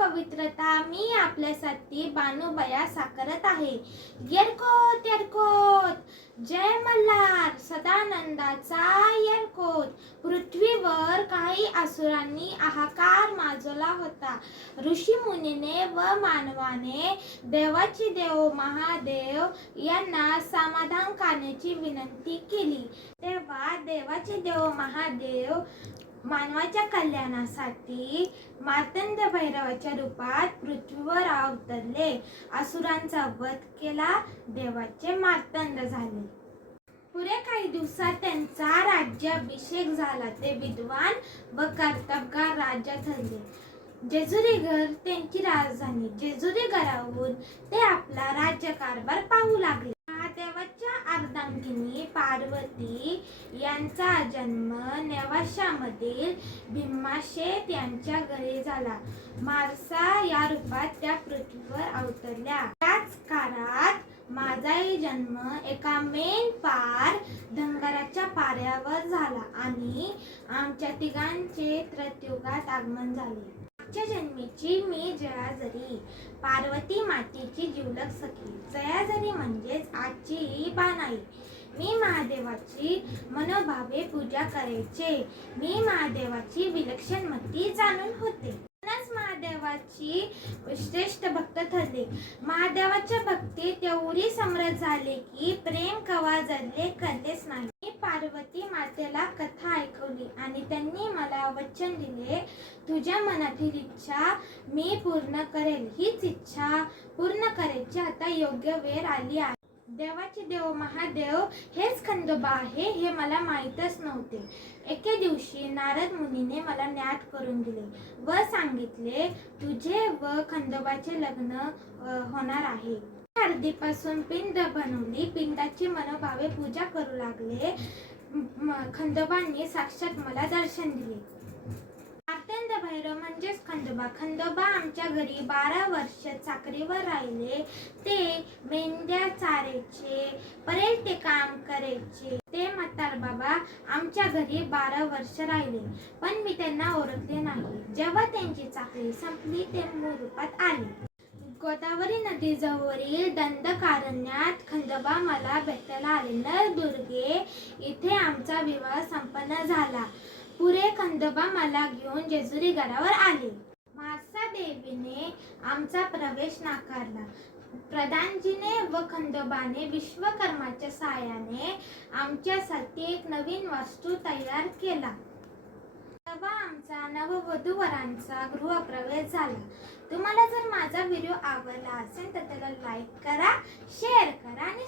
पवित्रता मी आपल्यासाठी बानुबया साकारत आहे. येरकोट येरकोट, जय मल्हार, सदानंदाचा येरकोट. पृथ्वीवर काही असुरांनी हाहाकार माजवला होता. ऋषीमुनीने व मानवाने देवाचे देव महादेव यांना समाधान करण्याची विनंती केली. तेव्हा देवाचे देव महादेव मानवाच्या कल्याणासाठी मार्तंड भैरवाच्या रूपात पृथ्वीवर अवतरले. असुरांचा वध केला. देवाचे मार्तंड झाले. पुढे काही दिवसात त्यांचा राज्याभिषेक झाला. ते विद्वान व कर्तबगार राजा ठरले. जेजुरीगड त्यांची राजधानी. जेजुरीगडावरून ते आपला राज्यकारभार पाहू लागले. महादेवाच्या अर्धांगिनी पार्वती यांचा जन्म नेवाशामधील भीमाशेठ यांच्या घरी झाला. मारसा या रूपात त्या पृथ्वीवर अवतरल्या. त्याच काळात माझाही जन्म एका मेंढपाळ धनगराच्या पाऱ्यावर झाला आणि आमच्या तिघांचे त्रेतायुगात आगमन झाले. मागच्या जन्मीची मी जयाजरी, पार्वती मातेची जिवलग सखी. जयाजरी म्हणजेच आजची बानाई. मी महादेवाची मनोभावे पूजा करायचे. मी महादेवाची विलक्षण मती जाणून होते. महादेवाची श्रेष्ठ भक्त ठरले. महादेवाच्या भक्तीत एवढी समृद्ध झाले की प्रेम कवा जडले कळलेच नाही. मी पार्वती मातेला कथा ऐकवली आणि त्यांनी मला वचन दिले, तुझ्या मनातील इच्छा मी पूर्ण करेल. हीच इच्छा पूर्ण करायची आता योग्य वेळ आली आहे. देवाचे देव महादेव हेच खंडोबा आहे हे मला माहीतच नव्हते. एके दिवशी नारद मुनीने मला ज्ञात करून दिले व सांगितले, तुझे व खंडोबाचे लग्न होणार आहे. हळदीपासून पिंड बनवली. पिंडाची मनोभावे पूजा करू लागले. खंडोबांनी साक्षात मला दर्शन दिले. मार्तंड भैरव म्हणजेच खंडोबा. खंडोबा आमच्या घरी 12 वर्ष चाकरीवर राहिले. ते मेंढ्या चारायचे, परेल ते काम करायचे. ते म्हातार बाबा आमच्या घरी 12 वर्ष राहिले, पण मी त्यांना ओळखले नाही. जेव्हा त्यांची चाकरी संपली ते मूळ रूपात आले. गोदावरी नदीजवळील दंडकारण्यात खंडोबा मला भेटायला आले. नळदुर्गे इथे आमचा विवाह संपन्न झाला. पुढे खंडोबा मला घेऊन जेजुरी गडावर आले. म्हाळसा देवीने आमचा प्रवेश नाकारला. प्रधानजीने व खंडोबाने विश्वकर्माच्या साहाय्याने आमच्यासाठी एक नवीन वास्तू तयार केला. तेव्हा आमचा नववधूवरांचा गृहप्रवेश झाला. तुम्हाला जर माझा व्हिडिओ आवडला असेल तर त्याला लाईक करा, शेअर करा आणि